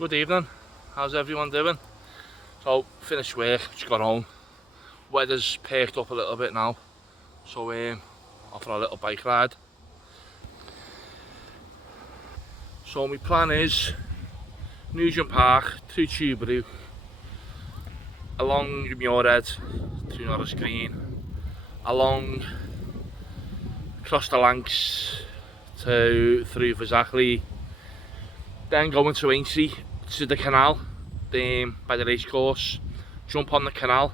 Good evening, how's everyone doing? So, finished work, just got home. Weather's perked up a little bit now, so off on a little bike ride. So my plan is Nugent Park, through Tubru, along Muirhead, through Norris Green, along across the Lancs through Verzachley, then going to Aintree to the Canal by the racecourse, jump on the Canal,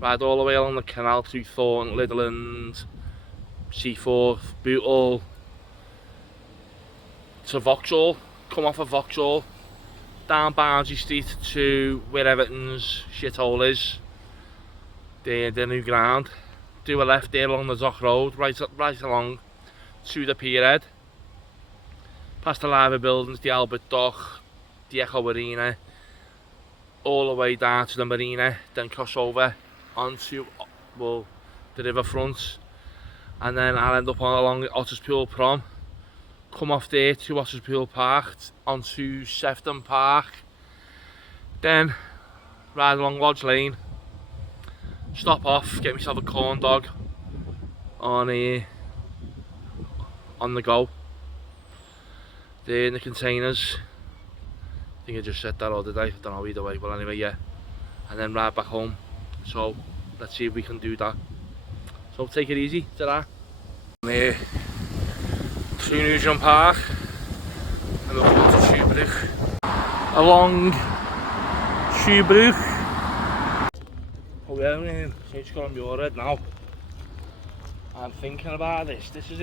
ride all the way along the Canal through Thornton, Litherland, Seaforth, Bootle to Vauxhall, come off of Vauxhall, down Barnsley Street to where Everton's shithole is, the new ground, do a left there along the Dock Road, right along to the Pierhead, past the Liver buildings, the Albert Dock, the Echo Arena, all the way down to the Marina, then cross over onto the riverfront, and then I'll end up along Otterspool prom, come off there to Otterspool Park, onto Sefton Park, then ride along Lodge Lane, stop off, get myself a corn dog on the go, there in the containers. I think I just said that all day, I don't know either way, but anyway, yeah, and then ride back home. So let's see if we can do that. So take it easy, ta-ra. I'm here through Nugent Park and we'll go to Tubru. Along Tubru. Oh yeah, man, so it's got on Muirhead now. I'm thinking about this. This is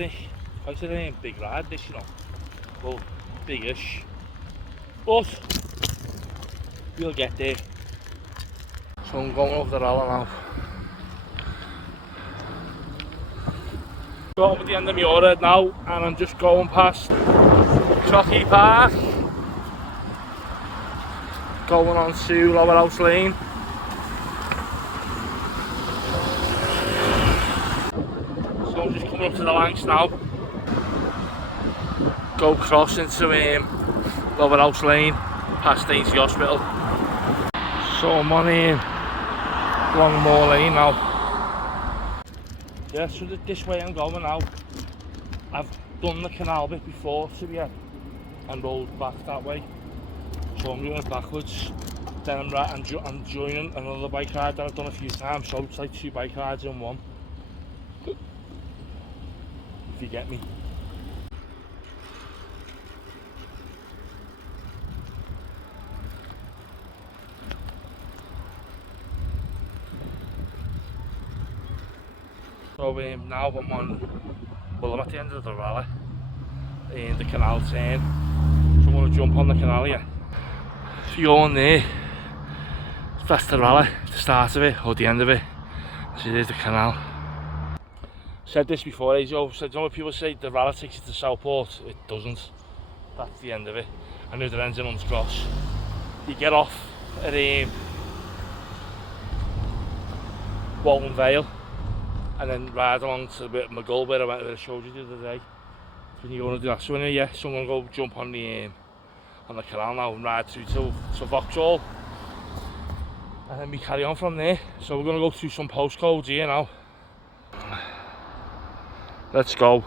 quite a big ride, this, you know. Well, big-ish. But we'll get there. So I'm going over the roller now. Got up at the end of Muirhead now, and I'm just going past Crocky Park, going on to Lower House Lane. So I'm just coming up to the Lancs now. Go across into Lower House Lane, past Aintree Hospital. So I'm on Longmore Lane now. Yeah, so this way I'm going now. I've done the canal bit before to here and rolled back that way. So I'm going backwards. Then I'm joining another bike ride that I've done a few times. So it's like two bike rides in one. If you get me. So now I'm I'm at the end of the rally, in the canal turn, so I'm going to jump on the canal here. So you go on there, that's the rally, the start of it, or the end of it, so there's the canal. Said this before, said, you know when people say the rally takes you to Southport, it doesn't, that's the end of it. I knew the ends in Hunts Cross. You get off at Walton Vale, and then ride along to the bit of McGull where I showed you the other day. When you want to do that, so anyway, yeah, so I'm going to go jump on the canal now and ride through to Vauxhall, and then we carry on from there. So we're going to go through some postcodes here now. Let's go.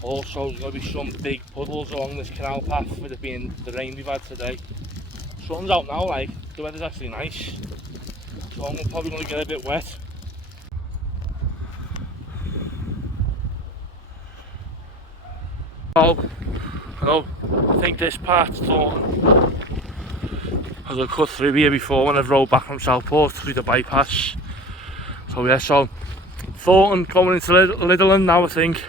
Also, there's going to be some big puddles along this canal path with it being the rain we've had today. Sun's out now, like, the weather's actually nice, so I'm probably going to get a bit wet. Hello, I think this part's Thornton, as I cut through here before when I've rode back from Southport through the bypass. So yeah, so Thornton going into Litherland now, I think.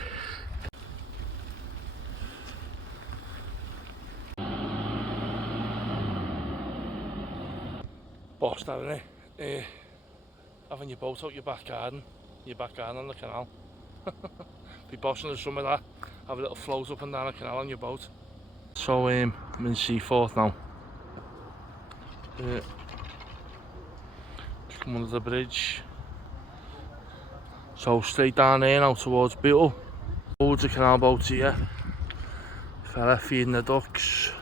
Boss down there, having your boat out your back garden on the canal. Be bossing or some of that. Have a little float up and down the canal on your boat. So I'm in Seaforth now. Just come under the bridge. So straight down there now towards Bootle. Loads of canal boats here. Fella feeding the ducks.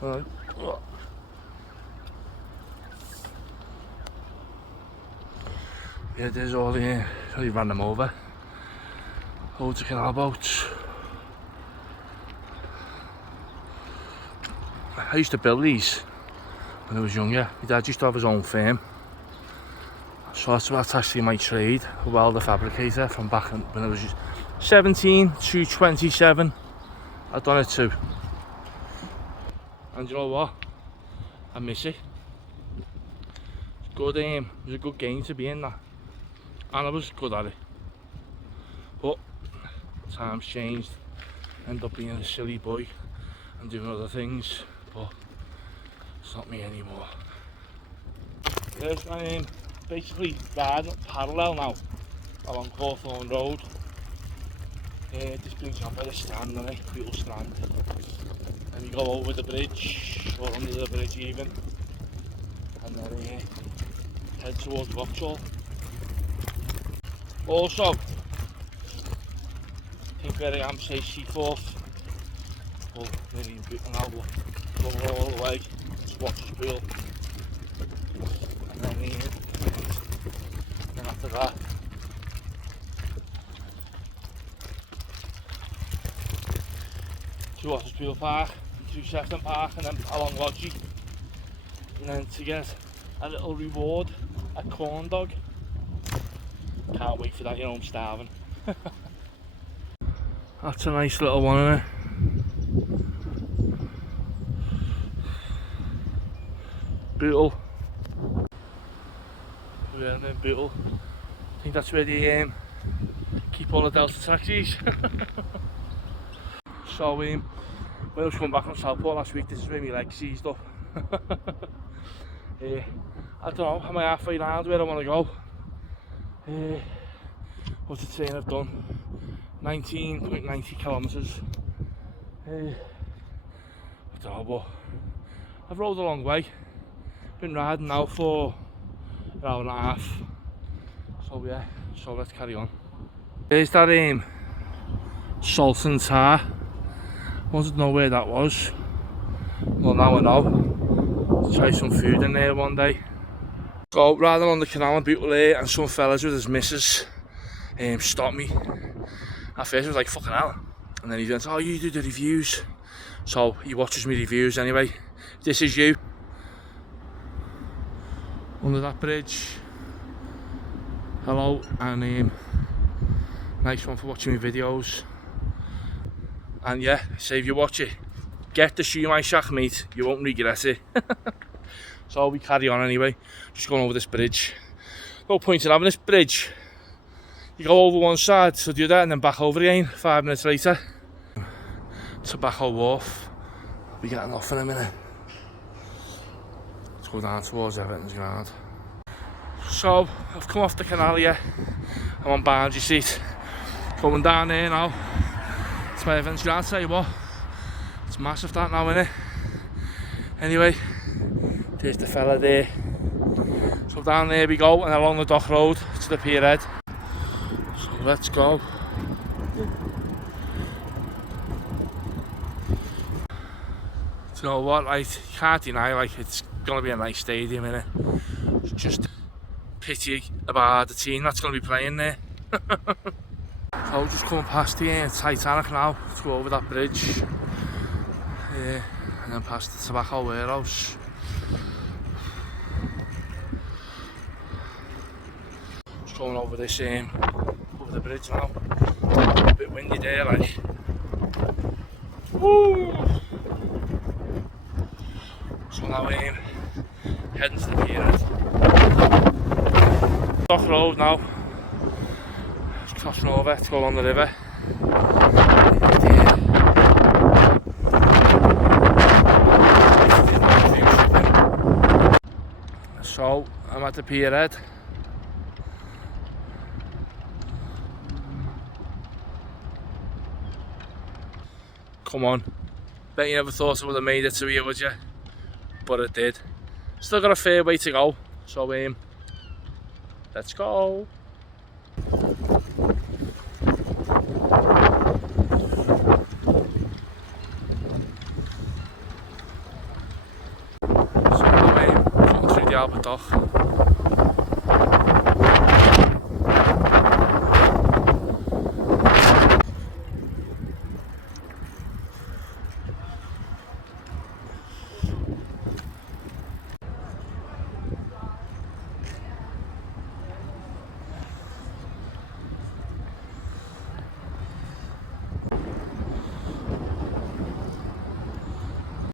Right. Yeah, there's all the, really ran them over. Loads of canal boats. I used to build these when I was younger. My dad used to have his own firm. So that's actually my trade, a welder fabricator from back when I was 17 to 27. I've done it too. And you know what? I miss it. It's good, it was a good game to be in that. And I was good at it. But times changed. End up being a silly boy and doing other things. But it's not me anymore. There's my basically riding parallel now along Hawthorne Road. This brings you up by the strand, little strand. And you go over the bridge, or under the bridge even, and then head towards Vauxhall. Also, I think where I am, say Seaforth, or maybe in Britain now, go all the way to Otterspool. And then after that, to Otterspool Park, to Sefton Park, and then along Lodgy. And then to get a little reward, a corn dog. Can't wait for that, you know, I'm starving. That's a nice little one, isn't it? Bootle. We're in Bootle. I think that's where they keep all the Delta taxis. So when I was coming back from Southport last week, this is where my leg seized up. I don't know, am I halfway round where I want to go? What's the train I've done? 19.90 kilometres. I don't know, but I've rode a long way. Been riding now for an hour and a half. So yeah, so let's carry on. There's that Salton Tar. Wanted to know where that was. Well, now I know. Try some food in there one day. So riding on the canal in Bootle there, and some fellas with his missus stopped me. At first I was like, fucking hell. And then he went, oh, you do the reviews. So he watches me reviews anyway. This is you. Under that bridge. Hello, and nice one for watching my videos. And yeah, say if you watch it, get the shoe my shack, mate. You won't regret it. So we carry on anyway. Just going over this bridge. No point in having this bridge. You go over one side to do that and then back over again 5 minutes later. Tobacco Wharf. I'll be getting off in a minute. Let's go down towards Everton's ground. So I've come off the canal here. I'm on Barnsley Street. Going down there now. It's my Everton's ground, tell you what. It's massive that now, innit? Anyway, there's the fella there. So down there we go, and along the dock road to the pier head. So let's go. Do you know what, like, you can't deny, like, it's gonna be a nice stadium, innit? It's just pity about the team that's gonna be playing there. So just coming past here, Titanic now, to go over that bridge. And then past the tobacco warehouse. Just going over this over the bridge now. A bit windy there, like. Woo! So now heading to the pier. Dock road now. Just crossing over to go along the river. So I'm at the pier head. Come on. Bet you never thought I would have made it to here, would you? But it did. Still got a fair way to go. So let's go.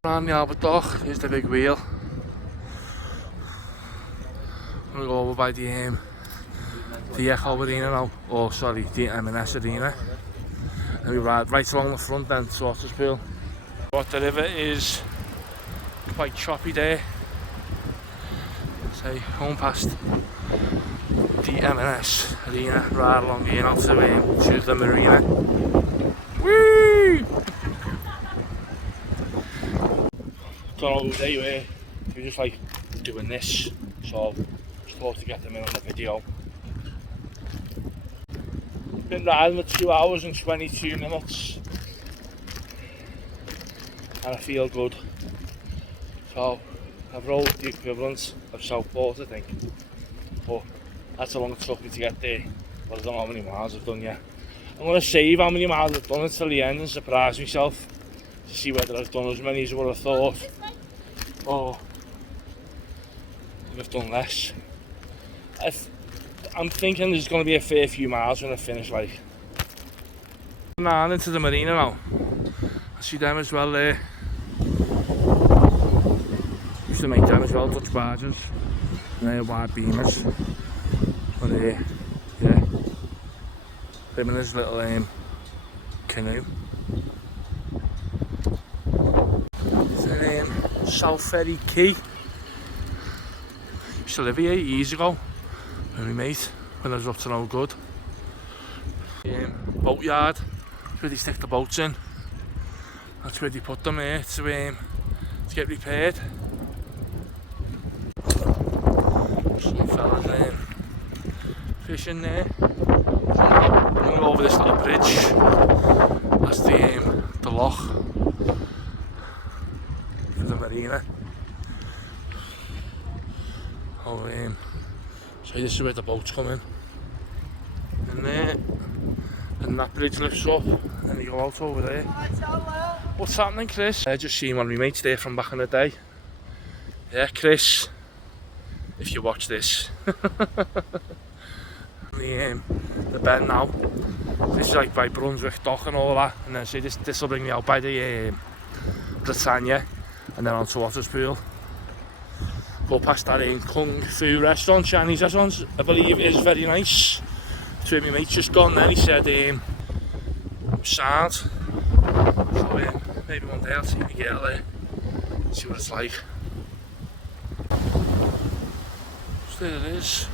Around the Albert Dock, here's the big wheel. I'm gonna go over by the Echo Arena now, or sorry, the M&S Arena. And we ride right along the front then to Otterspool. But the river is quite choppy there. So going past the M&S Arena, right along here now to the marina. Woo! Don't know who they were, they were just like doing this, so just thought to get them in on the video. Been riding for 2 hours and 22 minutes and I feel good. So I've rode the equivalent of Southport, I think, but that's how long it took me to get there, but I don't know how many miles I've done yet. I'm going to save how many miles I've done until the end and surprise myself to see whether I've done as many as what I thought or if I've done less. I'm thinking there's going to be a fair few miles when I finish, like. Now into the marina now. I see them as well there. Used to make them as well, Dutch barges. And they're wide beamers. But yeah. Him and his little canoe. It's South Ferry Quay. Used to live here years ago. With my mate, when I was up to no good. Boatyard, that's where they stick the boats in. That's where they put them here to get repaired. Some fellas fishing there. I'm going to go over this little bridge. That's the loch for the marina. Oh, so this is where the boats come in. And there, and that bridge lifts up, and you go out over there. What's happening, Chris? I just seen one of my mates there from back in the day. Yeah, Chris, if you watch this. The bend now. This is like by Brunswick Dock and all that, and then see this will bring me out by the Britannia, and then on to Otterspool. Go past that Kung Fu restaurant, Chinese restaurant, I believe it is very nice. That's where my mate's just gone then, he said sound. So maybe one day I'll see my girl there, see what it's like. So there it is.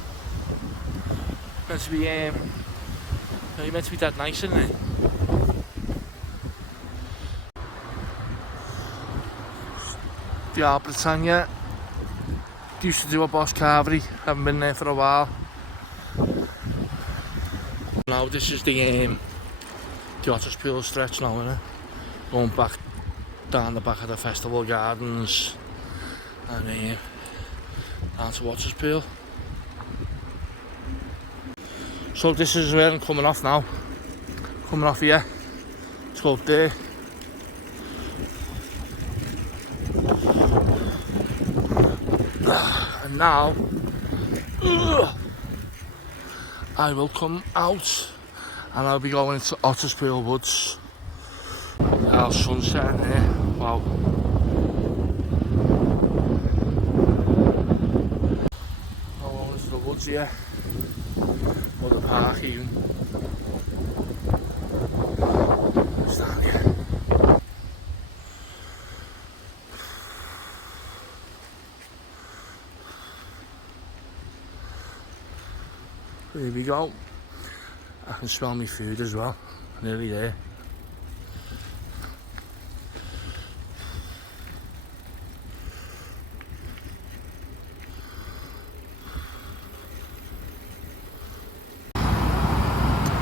Meant to be meant to be that nice, isn't it? The Britannia. Used to do a Boss Carvery, haven't been there for a while. Now this is the Otterspool stretch now, isn't it? Going back down the back of the festival gardens and down to Otterspool. So this is where I'm coming off now. Coming off here. Let's go up there. And now I will come out and I'll be going into Otterspool Woods. Our sunset there, wow. Oh, into the woods here, or the park even. It's down here. There we go. I can smell my food as well. Nearly there.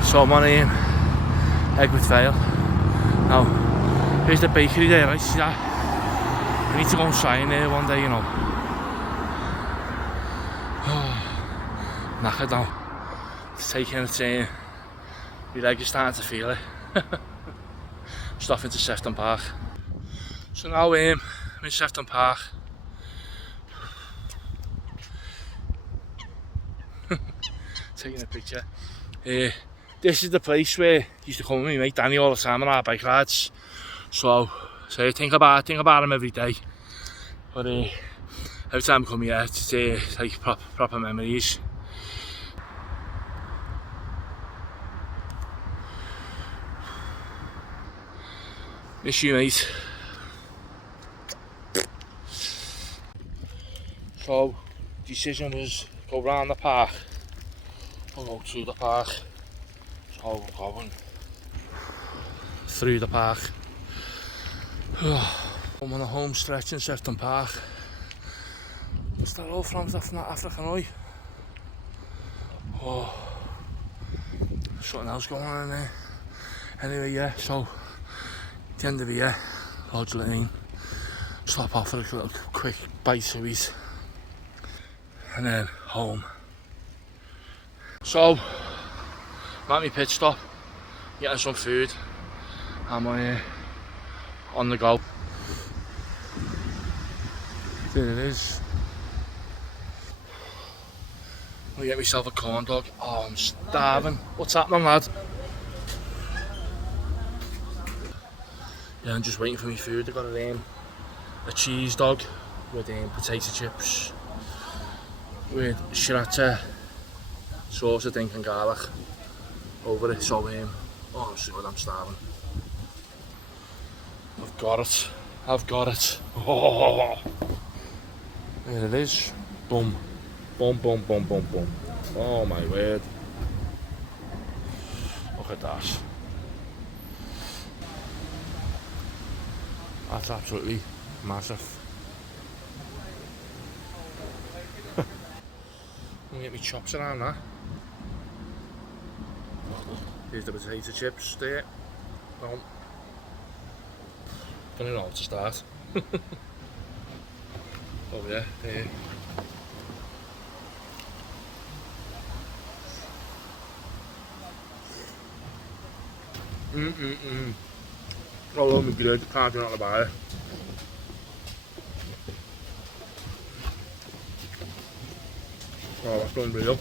So I'm on egg with veal. Now, here's the bakery there, right? See that? I need to go and try in there one day, you know. Knackered now. It's taking its my leg is starting to feel it. Just off into Sefton Park. So now I'm in Sefton Park. Taking a picture. This is the place where I used to come with my mate Danny all the time on our bike rides. So So I think about him every day. But every time I come here, it's like proper memories. Miss you, mate. So, decision was go round the park or go through the park. So we're going through the park. I'm on the home stretch in Sefton Park. What's that all from African Oi? Oh, something else going on in there. Anyway, yeah, so at the end of the year, Lodge Lane, stop off for a little quick bite to eat, and then home. So, I'm at my pit stop, getting some food. I'm on the go. There it is. I'm gonna get myself a corn dog. Oh, I'm starving. What's happening, lad? Yeah, I'm just waiting for my food. I got a cheese dog with potato chips, with sriracha sauce, I think, and garlic over it. So oh, I'm starving. I've got it. Oh, there it is. Boom, boom, boom, boom, boom, boom. Oh my word! Look at that. That's absolutely massive. I'm gonna get my chops around that. Here's the potato chips there. Don't know how to start. Oh yeah, there. Oh, my good. Can't do nothing about it. Oh, that's unreal.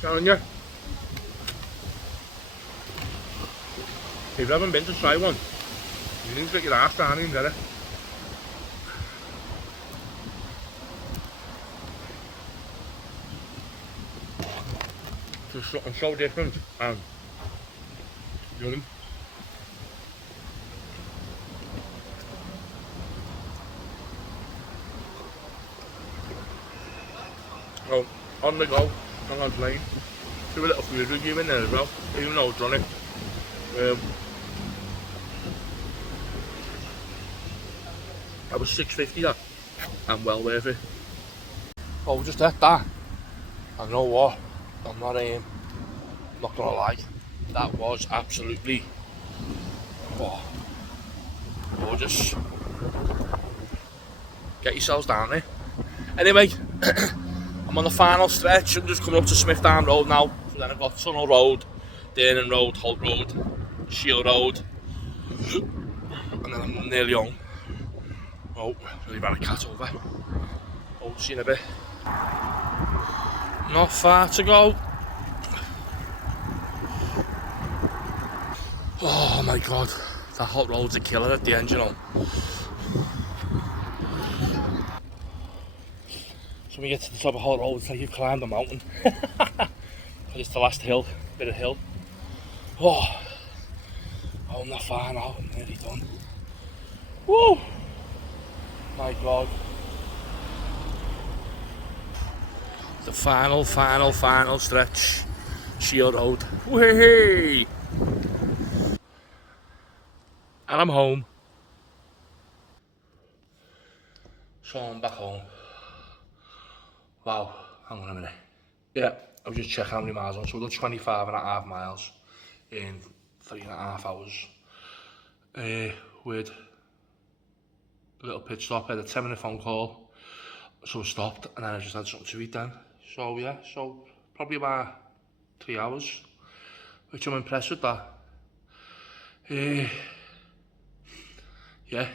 Telling you. If you haven't been to try one, you need to get your ass down and get it. It's something so different and yummy. So, on the go, on the plane, do a little food review in there as well, even though it's done it. That was $6.50 that, and well worth it. Oh, just at that. I know what, I'm not gonna lie, that was absolutely gorgeous. Get yourselves down there. Anyway, I'm on the final stretch. I'm just coming up to Smithdown Road now. So then I've got Tunnel Road, Dernan Road, Holt Road, Shield Road, and then I'm nearly home. Oh, really bad a cat over. Oh, see you in a bit. Not far to go. Oh my god, that Holt Road's a killer at the end, you know. So when we get to the top of Holt Road, it's like you've climbed a mountain. It's the last hill, bit of hill. Oh, I'm not far now, I'm nearly done. Woo! My god. The final stretch. Shield Road. Whee! And I'm home. So I'm back home. Wow, hang on a minute. Yeah, I was just checking how many miles on. So we've done 25.5 miles in 3.5 hours. With a little pit stop, I had a 10-minute phone call. So I stopped and then I just had something to eat then. So yeah, so probably about 3 hours, which I'm impressed with that. Yeah, yeah.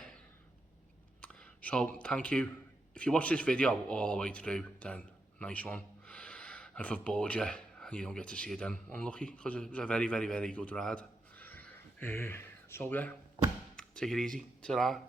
So thank you. If you watch this video all the way through, then nice one. And if I've bored you and you don't get to see it, then unlucky, because it was a very, very, very good ride. So yeah, take it easy. Ta-ra.